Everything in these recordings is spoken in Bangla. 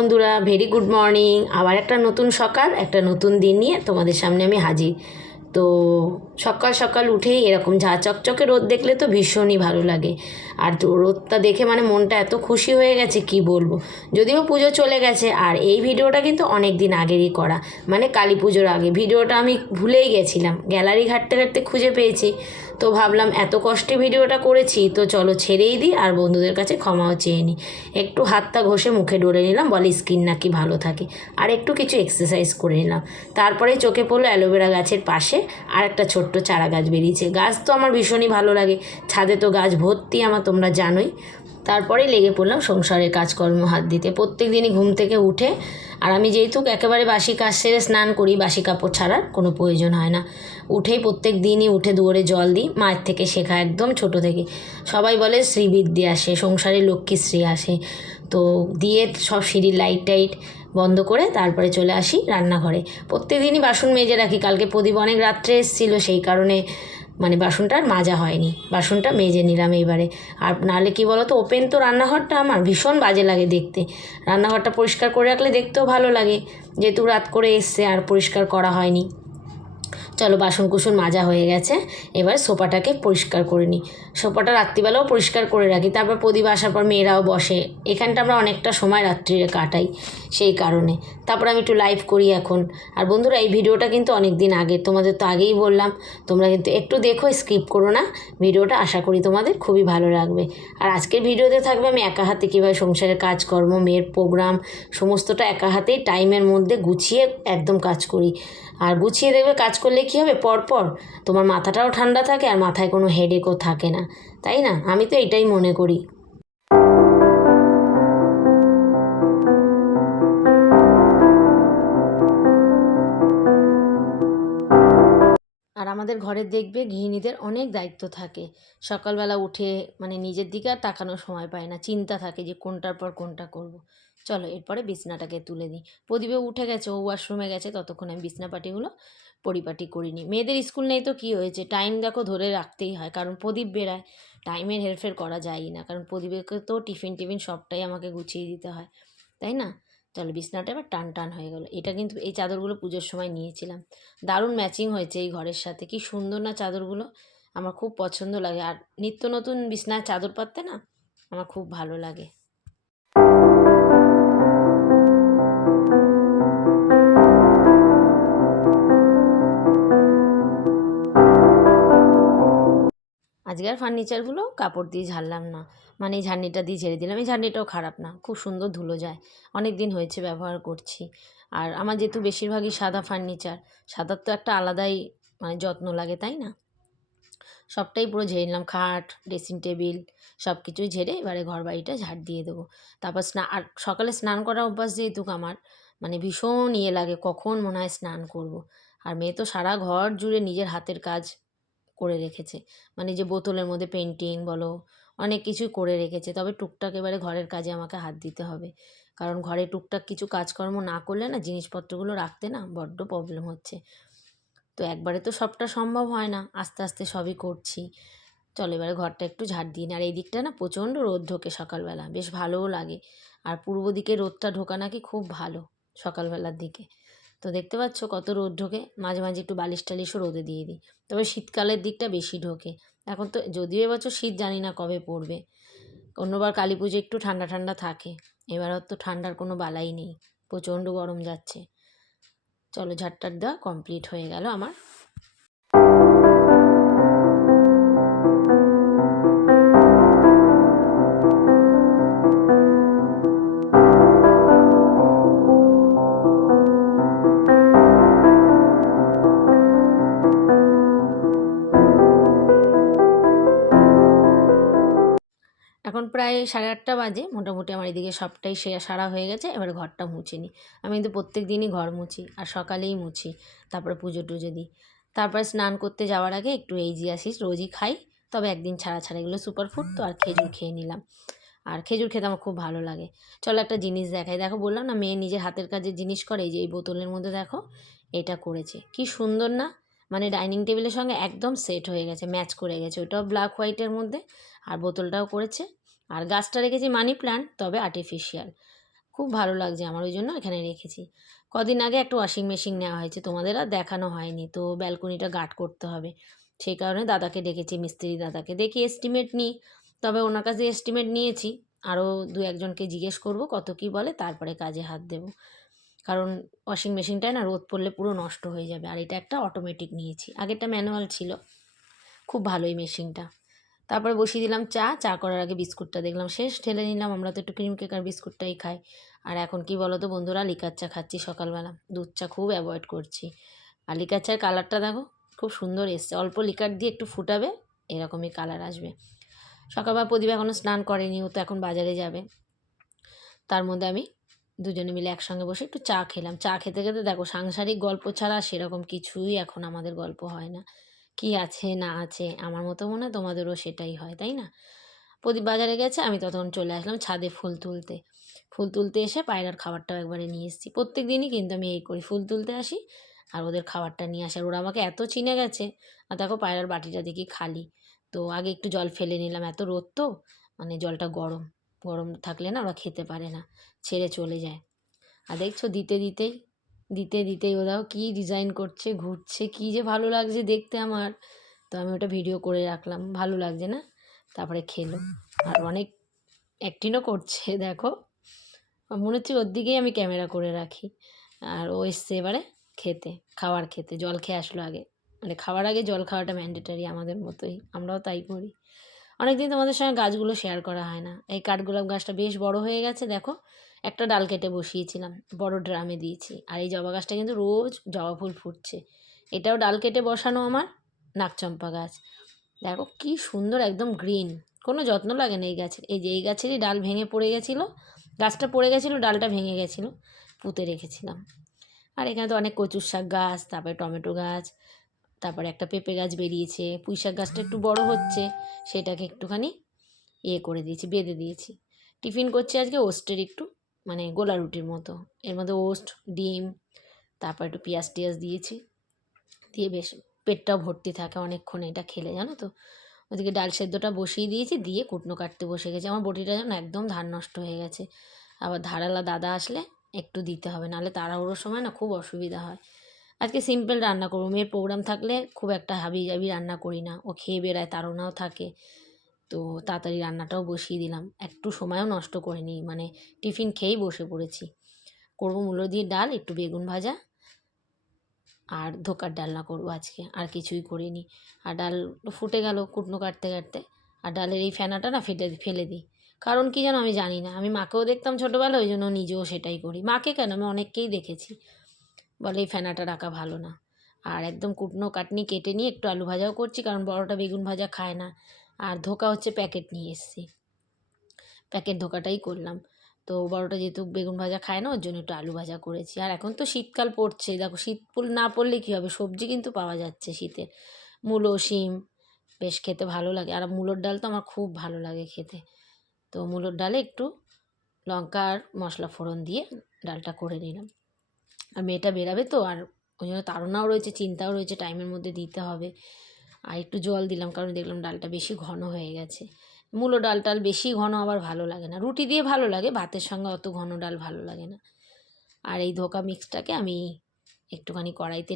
বন্ধুরা, ভেরি গুড মর্নিং। আবার একটা নতুন সকাল, একটা নতুন দিন নিয়ে তোমাদের সামনে আমি হাজির। তো সকাল সকাল উঠেই এরকম ঝাঁ চকচকে রোদ দেখলে তো ভীষণই ভালো লাগে। আর তো রোদটা দেখে মানে মনটা এত খুশি হয়ে গেছে কি বলবো। যদিও পুজো চলে গেছে, আর এই ভিডিওটা কিন্তু অনেক দিন আগেরই করা, মানে কালী পুজোর আগে। ভিডিওটা আমি ভুলেই গেছিলাম, গ্যালারি ঘাঁটতে ঘাঁটতে খুঁজে পেয়েছি। তো ভাবলাম এত কষ্টে ভিডিওটা করেছি, তো চলো ছেড়েই দিই আর বন্ধুদের কাছে ক্ষমাও চেয়ে নিই। একটু হাতটা ঘষে মুখে ডলে নিলাম, বলে স্কিন নাকি ভালো থাকে। আর একটু কিছু এক্সারসাইজ করে নিলাম। তারপরে চোখে পড়লো অ্যালোভেরা গাছের পাশে আর একটা ছোট্ট চারা গাছ বেরিয়েছে। গাছ তো আমার ভীষণই ভালো লাগে, ছাদে তো গাছ ভর্তি আমার, তোমরা জানোই। তারপরে লেগে পড়লাম সংসারের কাজকর্ম হাত দিতে। প্রত্যেক দিনই ঘুম থেকে উঠে, আর আমি যেহেতু একেবারে বাসি কাজ সেরে স্নান করি, বাসি কাপড় ছাড়ার কোনো প্রয়োজন হয় না। উঠেই প্রত্যেক দিনই উঠে দুয়ারে জল দিই, মায়ের থেকে শেখা একদম ছোট থেকে। সবাই বলে শ্রীবৃদ্ধি আসে, সংসারে লক্ষ্মীশ্রী আসে। তো দিয়ে সব সিঁড়ির লাইট টাইট বন্ধ করে তারপরে চলে আসি রান্নাঘরে। প্রত্যেকদিনই বাসন মেজে রাখি। কালকে প্রদীপ অনেক রাত্রে এসেছিলো, সেই কারণে মানে বাসনটা আর মাজা হয়নি, বাসনটা মেজে নিলাম এইবারে। আর নাহলে কি বলো তো, ওপেন তো রান্নাঘরটা আমার ভীষণ বাজে লাগে দেখতে। রান্নাঘরটা পরিষ্কার করে রাখলে দেখতেও ভালো লাগে, যেহেতু রাত করে এসছে আর পরিষ্কার করা হয়নি। চলো বাসন কুসন মাজা হয়ে গেছে, এবার সোফাটাকে পরিষ্কার করে নিই। সোফাটা রাত্রিবেলাও পরিষ্কার করে রাখি, তারপর প্রদীপ আসার পর মেয়েরাও বসে। এখানটা আমরা অনেকটা সময় রাত্রিরে কাটাই, সেই কারণে। তারপর আমি একটু লাইভ করি এখন। আর বন্ধুরা, এই ভিডিওটা কিন্তু অনেক দিন আগে, তোমাদের তো আগেই বললাম। তোমরা কিন্তু একটু দেখো, স্কিপ করো না ভিডিওটা, আশা করি তোমাদের খুবই ভালো লাগবে। আর আজকের ভিডিওতে থাকবে আমি একা হাতে কীভাবে সংসারের কাজকর্ম, মেয়ের প্রোগ্রাম, সমস্তটা একা হাতেই টাইমের মধ্যে গুছিয়ে একদম কাজ করি। আর গুছিয়ে দেখবে কাজ করলে কী হবে, পরপর তোমার মাথাটাও ঠান্ডা থাকে আর মাথায় কোনো হেডেকও থাকে না, তাই না? আমি তো এটাই মনে করি। আর আমাদের ঘরের দেখবে গৃহিণীদের অনেক দায়িত্ব থাকে। সকালবেলা উঠে মানে নিজের দিকে আর তাকানোর সময় পায় না, চিন্তা থাকে যে কোনটার পর কোনটা করব। চলো এরপরে বিছনাটাকে তুলে দিই। প্রদীপে উঠে গেছে, ও ওয়াশরুমে গেছে, ততক্ষণ আমি বিছনাপাটিগুলো পরিপাটি করিনি। মেয়েদের স্কুল নেই তো কী হয়েছে, টাইম দেখো ধরে রাখতেই হয়, কারণ প্রদীপ বেরায়। টাইমের হেরফের করা যায়ই না, কারণ প্রদীপকে তো টিফিন টিফিন সবটাই আমাকে গুছিয়ে দিতে হয়, তাই না? চলো বিছনাটা এবার টান টান হয়ে গেল। এটা কিন্তু এই চাদরগুলো পুজোর সময় নিয়েছিলাম, দারুণ ম্যাচিং হয়েছে এই ঘরের সাথে। কি সুন্দর না চাদরগুলো, আমার খুব পছন্দ লাগে। আর নিত্য নতুন বিছনায় চাদর পাততে না আমার খুব ভালো লাগে। আজকের ফার্নিচারগুলো কাপড় দিয়ে ঝাড়লাম না, মানে এই ঝাড়নিটা দিয়ে ঝেড়ে দিলাম। এই ঝাড়নিটাও খারাপ না, খুব সুন্দর ধুলো যায়, অনেক দিন হয়েছে ব্যবহার করছি। আর আমার যেহেতু বেশিরভাগই সাদা ফার্নিচার, সাদার তো একটা আলাদাই মানে যত্ন লাগে, তাই না? সবটাই পুরো ঝেড়ে নিলাম, খাট, ড্রেসিং টেবিল সব কিছুই ঝেড়ে এবারে ঘর বাড়িটা ঝাড় দিয়ে দেবো। তারপর আর সকালে স্নান করার অভ্যাস যেহেতু আমার, মানে ভীষণ লাগে, কখন মনে হয় স্নান করব। আর মেয়ে তো সারা ঘর জুড়ে নিজের হাতের কাজ করে রেখেছে, মানে যে বোতলের মধ্যে পেন্টিং বলো, অনেক কিছুই করে রেখেছে। তবে টুকটাক এবারে ঘরের কাজে আমাকে হাত দিতে হবে, কারণ ঘরে টুকটাক কিছু কাজকর্ম না করলে না জিনিসপত্রগুলো রাখতে না বড্ড প্রবলেম হচ্ছে। তো একবারে তো সবটা সম্ভব হয় না, আস্তে আস্তে সবই করছি। চলো এবারে ঘরটা একটু ঝাড় দিই। আর এই দিকটা না প্রচণ্ড রোদ ঢোকে সকালবেলা, বেশ ভালোও লাগে। আর পূর্ব দিকে রোদটা ঢোকা নাকি খুব ভালো সকালবেলার দিকে। তো দেখতে পাচ্ছ কত রোদ ঢোকে, মাঝে মাঝে একটু বালিশ টালিশও রোদে দিয়ে দিই। তবে শীতকালের দিকটা বেশি ঢোকে। এখন তো যদিও এবছর শীত জানি না কবে পড়বে, অন্যবার কালী পুজো একটু ঠান্ডা ঠান্ডা থাকে, এবার তো ঠান্ডার কোনো বালাই নেই, প্রচণ্ড গরম যাচ্ছে। চলো ঝাড়টার দেওয়া কমপ্লিট হয়ে গেল আমার। এখন প্রায় 8:30 বাজে, মোটামুটি আমার এদিকে সবটাই সারা হয়ে গেছে। এবার ঘরটা মুছে নিই। আমি কিন্তু প্রত্যেক দিনই ঘর মুছি, আর সকালেই মুছি, তারপরে পুজো টুজো দিই। তারপরে স্নান করতে যাওয়ার আগে একটু এই জিয়াসিস রোজই খাই, তবে একদিন ছাড়া ছাড়া, এগুলো সুপারফুড তো। আর খেজুর খেয়ে নিলাম, আর খেজুর খেতে আমার খুব ভালো লাগে। চলো একটা জিনিস দেখাই, দেখো বললাম না মেয়ে নিজের হাতের কাজের জিনিস করে। এই যে এই বোতলের মধ্যে দেখো এটা করেছে, কি সুন্দর না, মানে ডাইনিং টেবিলের সঙ্গে একদম সেট হয়ে গেছে, ম্যাচ করে গেছে। ওটাও ব্ল্যাক হোয়াইটের মধ্যে, আর বোতলটাও করেছে। আর গাছটা রেখেছি মানি প্ল্যান্ট, তবে আর্টিফিশিয়াল, খুব ভালো লাগছে আমার, ওই জন্য এখানে রেখেছি। কদিন আগে একটা ওয়াশিং মেশিন নেওয়া হয়েছে, তোমাদের আর দেখানো হয়নি, তো ব্যালকনিটা গার্ড করতে হবে, সেই কারণে দাদাকে ডেকেছি, মিস্ত্রি দাদাকে। দেখি এস্টিমেট নিই, তবে ওনার কাছে এস্টিমেট নিয়েছি, আরও দু একজনকে জিজ্ঞেস করব কত কী বলে, তারপরে কাজে হাত দেব। কারণ ওয়াশিং মেশিনটায় না রোদ পড়লে পুরো নষ্ট হয়ে যাবে। আর এটা একটা অটোমেটিক নিয়েছি, আগেরটা ম্যানুয়াল ছিল। খুব ভালো এই মেশিনটা। তারপরে বসিয়ে দিলাম চা। চা করার আগে বিস্কুটটা দেখলাম শেষ, ঢেলে নিলাম। আমরা তো একটু ক্রিম কেক আর বিস্কুটটাই খাই। আর এখন কি বলো তো বন্ধুরা, লিকার চা খাচ্ছি সকালবেলা, দুধ চা খুব অ্যাভয়েড করছি। আর লিকার চায়ের কালারটা দেখো খুব সুন্দর এসছে, অল্প লিকার দিয়ে একটু ফুটাবে এরকমই কালার আসবে। সকালবেলা প্রদীপ এখনও স্নান করেনি, ও তো এখন বাজারে যাবে। তার মধ্যে আমি দুজনে মিলে একসঙ্গে বসে একটু চা খেলাম। চা খেতে খেতে দেখো সাংসারিক গল্প ছাড়া সেরকম কিছুই এখন আমাদের গল্প হয় না। কি আছে না আছে, আমার মতো মনে হয় তোমাদেরও সেটাই হয়, তাই না? প্রদীপ বাজারে গেছে, আমি ততক্ষণ চলে আসলাম ছাদে ফুল তুলতে। ফুল তুলতে এসে পায়রার খাবারটাও একবারে নিয়ে এসেছি। প্রত্যেক দিনই কিন্তু আমি এই করি, ফুল তুলতে আসি আর ওদের খাবারটা নিয়ে আসি। আর ওরা আমাকে এত চিনে গেছে। আর দেখো পায়রার বাটিটা দেখি খালি। তো আগে একটু জল ফেলে নিলাম, এত রোদ তো, মানে জলটা গরম, গরম থাকলে না ওরা খেতে পারে না, ছেড়ে চলে যায়। আর দেখছো দিতে দিতেই ওরাও কী ডিজাইন করছে, ঘুরছে, কী যে ভালো লাগছে দেখতে আমার। তো আমি ওটা ভিডিও করে রাখলাম, ভালো লাগছে না? তারপরে খেলো। আর অনেক অ্যাক্টিংও করছে দেখো, মনে হচ্ছে ওর দিকেই আমি ক্যামেরা করে রাখি। আর ও এসছে এবারে খাবার খেতে, জল খেয়ে আসলো আগে, মানে খাওয়ার আগে জল খাওয়াটা ম্যান্ডেটারি, আমাদের মতোই, আমরাও তাই করি। অনেকদিন তোমাদের সঙ্গে গাছগুলো শেয়ার করা হয় না। এই কাঠগোলাপ গাছটা বেশ বড় হয়ে গেছে দেখো, একটা ডাল কেটে বসিয়েছিলাম, বড় ড্রামে দিয়েছি। আর এই জবা গাছটা কিন্তু রোজ জবা ফুল ফুটছে, এটাও ডাল কেটে বসানো আমার। নাকচম্পা গাছ দেখো কি সুন্দর, একদম গ্রিন, কোনো যত্ন লাগে না এই গাছের। এই যে এই গাছেরই ডাল ভেঙে পড়ে গেছিলো, গাছটা পড়ে গেছিলো, ডালটা ভেঙে গেছিলো, পুঁতে রেখেছিলাম। আর এখানে তো অনেক কচুর শাক গাছ, তারপরে টমেটো গাছ, তারপরে একটা পেঁপে গাছ বেরিয়েছে, পুঁই শাক গাছটা একটু বড় হচ্ছে, সেটাকে একটুখানি করে দিয়েছি, বেঁধে দিয়েছি। টিফিন করছি আজকে ওস্টের একটু, মানে গোলা রুটির মতো, এর মধ্যে ওস্ট, ডিম, তারপর একটু পেঁয়াজ টিয়াজ দিয়েছি, দিয়ে বেশ পেটটাও ভর্তি থাকে অনেকক্ষণ এটা খেলে, জানো তো। ওদিকে ডাল সেদ্ধটা বসিয়ে দিয়েছি, দিয়ে কুটনো কাটতে বসে গেছে। আমার বটিটা যেন একদম ধার নষ্ট হয়ে গেছে, আবার ধারালা দাদা আসলে একটু দিতে হবে, নাহলে তাড়াহুড়োর সময় না খুব অসুবিধা হয়। আজকে সিম্পল রান্না করবো, মেয়ের প্রোগ্রাম থাকলে খুব একটা হাবি জাবি রান্না করি না, ও খেয়ে বেড়ায়, তাড়নাও থাকে। তো তাড়াতাড়ি রান্নাটাও বসিয়ে দিলাম, একটু সময়ও নষ্ট করিনি, মানে টিফিন খেয়েই বসে পড়েছি। করবো মূলো দিয়ে ডাল, একটু বেগুন ভাজা, আর ধোকার ডালনা করবো আজকে, আর কিছুই করিনি। আর ডাল ফুটে গেল কুটনো কাটতে কাটতে, আর ডালের এই ফেনাটা না ফেলে দিই। কারণ কি যেন আমি জানি না, আমি মাকেও দেখতাম ছোটোবেলায়, ওই জন্য নিজেও সেটাই করি। মাকে কেন, আমি অনেককেই দেখেছি বলে এই ফেনাটা রাখা ভালো না। আর একদম কুটনো কাটনি কেটে নিয়ে একটু আলু ভাজাও করছি, কারণ বড়টা বেগুন ভাজা খায় না। আর ধোকা হচ্ছে প্যাকেট নিয়ে এসেছি, প্যাকেট ধোকাটাই করলাম। তো বড়টা যেহেতু বেগুন ভাজা খায় না, ওর জন্য একটু আলু ভাজা করেছি। আর এখন তো শীতকাল পড়ছে দেখো, শীত না পড়লে কী হবে, সবজি কিন্তু পাওয়া যাচ্ছে শীতে, মূলো, শিম, বেশ খেতে ভালো লাগে। আর মূলোর ডাল তো আমার খুব ভালো লাগে খেতে। তো মূলোর ডালে একটু লঙ্কা আর মশলা ফোড়ন দিয়ে ডালটা করে নিলাম। আর মেয়েটা বেরাবে তো, আর ওই জন্য তাড়নাও রয়েছে, চিন্তাও রয়েছে, টাইমের মধ্যে দিতে হবে। আর একটু জল দিলাম, কারণ দেখলাম ডালটা বেশি ঘন হয়ে গেছে। মূলো ডাল টাল বেশি ঘন আবার ভালো লাগে না, রুটি দিয়ে ভালো লাগে, ভাতের সঙ্গে অত ঘন ডাল ভালো লাগে না। আর এই ধোকা মিক্সটাকে আমি একটুখানি কড়াইতে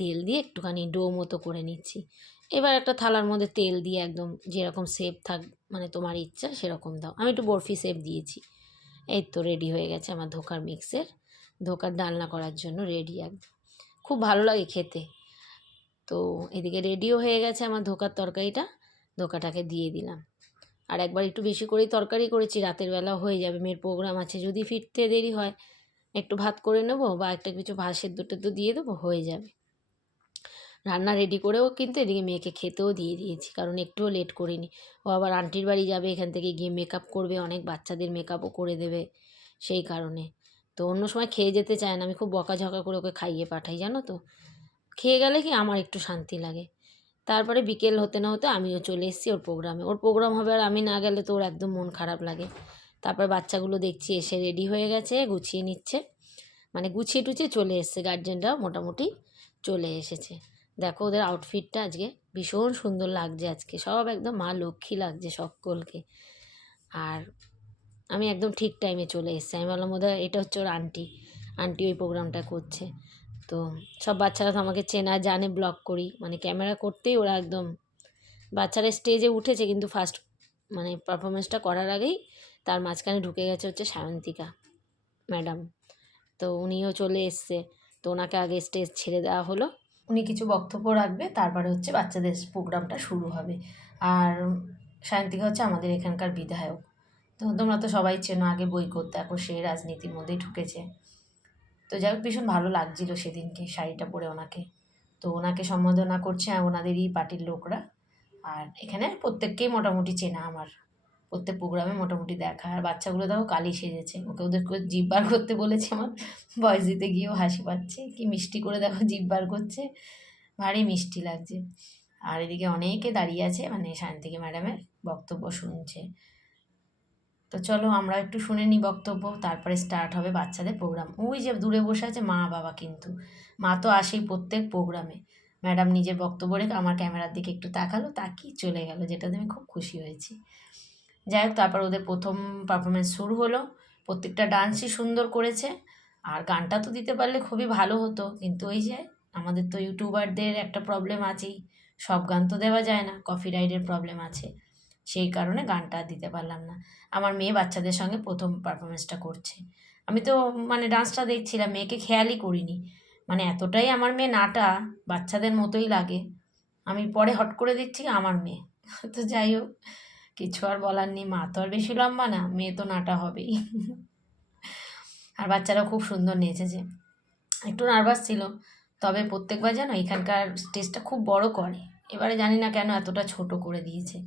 তেল দিয়ে একটুখানি ডো মতো করে নিচ্ছি। এবার একটা থালার মধ্যে তেল দিয়ে একদম যেরকম শেপ থাক, মানে তোমার ইচ্ছা সেরকম দাও, আমি একটু বরফি শেপ দিয়েছি। এই তো রেডি হয়ে গেছে আমার ধোকার মিক্সের, ধোকার ডালনা করার জন্য রেডি একদম, খুব ভালো লাগে খেতে। তো এদিকে রেডিও হয়ে গেছে আমার ধোকার তরকারিটা, ধোকাটাকে দিয়ে দিলাম। আর একবার একটু বেশি করেই তরকারি করেছি, রাতের বেলা হয়ে যাবে, মেয়ের প্রোগ্রাম আছে, যদি ফিরতে দেরি হয় একটু ভাত করে নেবো, বা একটা কিছু ভাত সেদ্ধ টেদ্ধ দিয়ে দেবো, হয়ে যাবে। রান্না রেডি করেও কিন্তু এদিকে মেয়েকে খেতেও দিয়ে দিয়েছি, কারণ একটুও লেট করিনি। ও আবার আন্টির বাড়ি যাবে, এখান থেকে গিয়ে মেকআপ করবে, অনেক বাচ্চাদের মেকআপও করে দেবে, সেই কারণে। তো অন্য সময় খেয়ে যেতে চায় না, আমি খুব বকাঝকা করে ওকে খাইয়ে পাঠাই, জানো তো। খেয়ে গেলে কি আমার একটু শান্তি লাগে। তারপরে বিকেল হতে না হতে আমিও চলে এসেছি ওর প্রোগ্রামে, ওর প্রোগ্রাম হবে আর আমি না গেলে তো ওর একদম মন খারাপ লাগে। তারপর বাচ্চাগুলো দেখছি এসে রেডি হয়ে গেছে, গুছিয়ে নিচ্ছে, মানে গুছিয়ে টুছিয়ে চলে এসছে, গার্জেনরাও মোটামুটি চলে এসেছে। দেখো ওদের আউটফিটটা আজকে ভীষণ সুন্দর লাগছে, আজকে সব একদম মা লক্ষ্মী লাগছে সকলকে। আর আমি একদম ঠিক টাইমে চলে এসেছি। আমি ভাবলাম বোধহয় এটা হচ্ছে ওর আন্টি, আন্টি ওই প্রোগ্রামটা করছে। তো সব বাচ্চারা তো আমাকে চেনা জানে, ব্লগ করি, মানে ক্যামেরা করতেই ওরা একদম, বাচ্চারা স্টেজে উঠেছে কিন্তু ফার্স্ট মানে পারফরমেন্সটা করার আগেই তার মাঝখানে ঢুকে গেছে হচ্ছে সায়ন্তিকা ম্যাডাম। তো উনিও চলে এসছে, তো ওনাকে আগে স্টেজ ছেড়ে দেওয়া হলো, উনি কিছু বক্তব্য রাখবে, তারপরে হচ্ছে বাচ্চাদের প্রোগ্রামটা শুরু হবে। আর সায়ন্তিকা হচ্ছে আমাদের এখানকার বিধায়ক। তো তোমরা তো সবাই চেনো, আগে বই করতে, এখন সে রাজনীতির মধ্যেই ঢুকেছে। তো যাই হোক, ভীষণ ভালো লাগছিল সেদিনকে শাড়িটা পরে ওনাকে। তো ওনাকে সম্বোধনা করছে ওনাদেরই পার্টির লোকরা। আর এখানে প্রত্যেককেই মোটামুটি চেনা আমার, প্রত্যেক প্রোগ্রামে মোটামুটি দেখা। আর বাচ্চাগুলো দেখো কালি সেজেছে, ওদেরকে জিভ বার করতে বলেছে, আমার ভয়েস দিতে গিয়েও হাসি পাচ্ছে, কি মিষ্টি করে দেখো জিভ বার করছে, ভারী মিষ্টি লাগছে। আর এদিকে অনেকে দাঁড়িয়ে আছে, মানে সায়ন্তিকা ম্যাডামের বক্তব্য শুনছে। তো চলো আমরা একটু শুনে নিই বক্তব্য, তারপরে স্টার্ট হবে বাচ্চাদের প্রোগ্রাম। ওই যে দূরে বসে আছে মা বাবা, কিন্তু মা তো আসেই প্রত্যেক প্রোগ্রামে। ম্যাডাম নিজের বক্তব্য রেখে আমার ক্যামেরার দিকে একটু তাকালো, তাকিয়ে চলে গেল, যেটাতে আমি খুব খুশি হয়েছি। যাই হোক, তারপর ওদের প্রথম পারফরমেন্স শুরু হলো। প্রত্যেকটা ডান্সই সুন্দর করেছে। আর গানটা তো দিতে পারলে খুবই ভালো হতো, কিন্তু ওই যে আমাদের তো ইউটিউবারদের একটা প্রবলেম আছেই, সব গান তো দেওয়া যায় না, কপিরাইটের প্রবলেম আছে, সেই কারণে গানটা দিতে পারলাম না। আমার মেয়ে বাচ্চাদের সঙ্গে প্রথম পারফরমেন্সটা করছে। আমি তো মানে ডান্সটা দেখছিলাম, মেয়েকে খেয়ালই করিনি, মানে এতটাই আমার মেয়ে নাটা, বাচ্চাদের মতোই লাগে। আমি পরে হট করে দেখছি আমার মেয়ে। তো যাই হোক, কিছু আর বলার নেই, মা তো আর বেশি লম্বা না, মেয়ে তো নাটা হবেই। আর বাচ্চারা খুব সুন্দর নেচেছে। একটু নার্ভাস ছিল, তবে প্রত্যেকবার যেন এখানকার স্টেজটা খুব বড় করে, এবারে জানি না কেন এতটা ছোট করে দিয়েছে।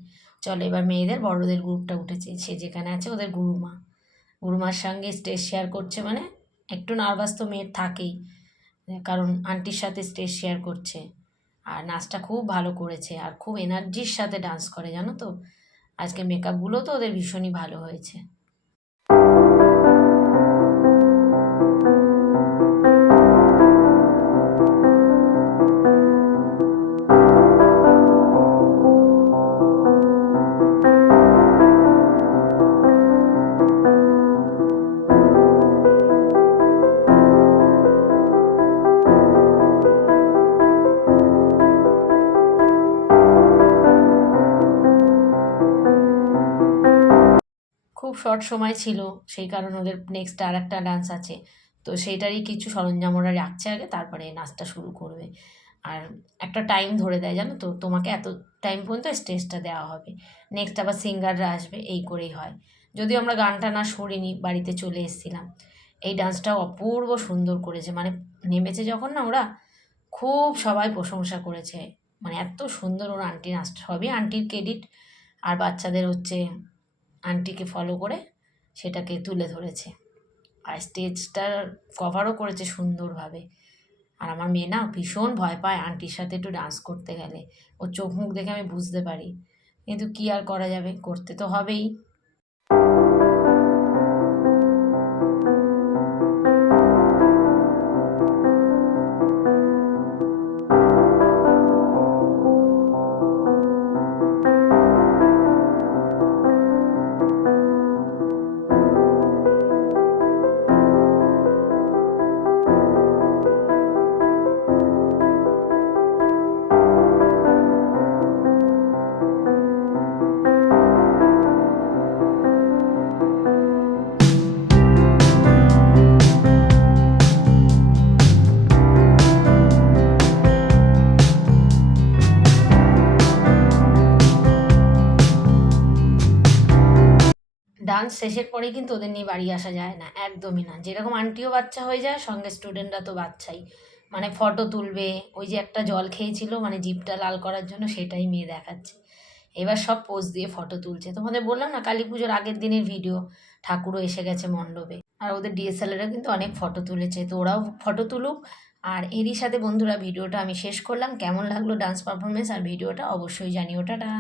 চলো এবার মেয়েদের বড়দের গ্রুপটা উঠেছে, সে যেখানে আছে ওদের গুরুমা, গুরুমার সঙ্গে স্টেজ শেয়ার করছে, মানে একটু নার্ভাস তো মেয়ের থাকেই, কারণ আন্টির সাথে স্টেজ শেয়ার করছে। আর নাচটা খুব ভালো করেছে, আর খুব এনার্জির সাথে ডান্স করে, জানো তো। আজকে মেকআপগুলো তো ওদের ভীষণই ভালো হয়েছে। খুব শর্ট সময় ছিল, সেই কারণে ওদের নেক্সট আর একটা ডান্স আছে, তো সেইটারই কিছু সরঞ্জাম ওরা রাখছে আগে, তারপরে নাচটা শুরু করবে। আর একটা টাইম ধরে দেয়, জানো তো, তোমাকে এত টাইম পর্যন্ত স্টেজটা দেওয়া হবে, নেক্সট আবার সিঙ্গাররা আসবে, এই করেই হয়। যদিও আমরা গানটা না শুনিনি, বাড়িতে চলে এসেছিলাম। এই ডান্সটাও অপূর্ব সুন্দর করেছে, মানে নেমেছে যখন না ওরা, খুব সবাই প্রশংসা করেছে, মানে এত সুন্দর ওর আন্টি নাচটা, সবই আন্টির ক্রেডিট। আর বাচ্চাদের হচ্ছে আন্টিকে ফলো করে সেটাকে তুলে ধরেছে, আর স্টেজটার কভারও করেছে সুন্দরভাবে। আর আমার মেয়ে না ভীষণ ভয় পায় আন্টির সাথে একটু ডান্স করতে গেলে, ওর চোখ মুখ দেখে আমি বুঝতে পারি, কিন্তু কী আর করা যাবে, করতে তো হবেই। ডান্স শেষের পরেই কিন্তু ওদের নিয়ে বাড়ি আসা যায় না, একদমই না। যেরকম আন্টিও বাচ্চা হয়ে যায়, সঙ্গে স্টুডেন্টরা তো বাচ্চাই, মানে ফটো তুলবে। ওই যে একটা জল খেয়েছিল, মানে জিভটা লাল করার জন্য, সেটাই মেয়ে দেখাচ্ছে। এবার সব পোজ দিয়ে ফটো তুলছে। তোমাদের বললাম না, কালী পুজোর আগের দিনের ভিডিও, ঠাকুরও এসে গেছে মণ্ডপে, আর ওদের ডিএসএলআরও কিন্তু অনেক ফটো তুলেছে, তো ওরাও ফটো তুলুক। আর এরই সাথে বন্ধুরা ভিডিওটা আমি শেষ করলাম। কেমন লাগলো ডান্স পারফরমেন্স আর ভিডিওটা অবশ্যই জানিও। টাটা।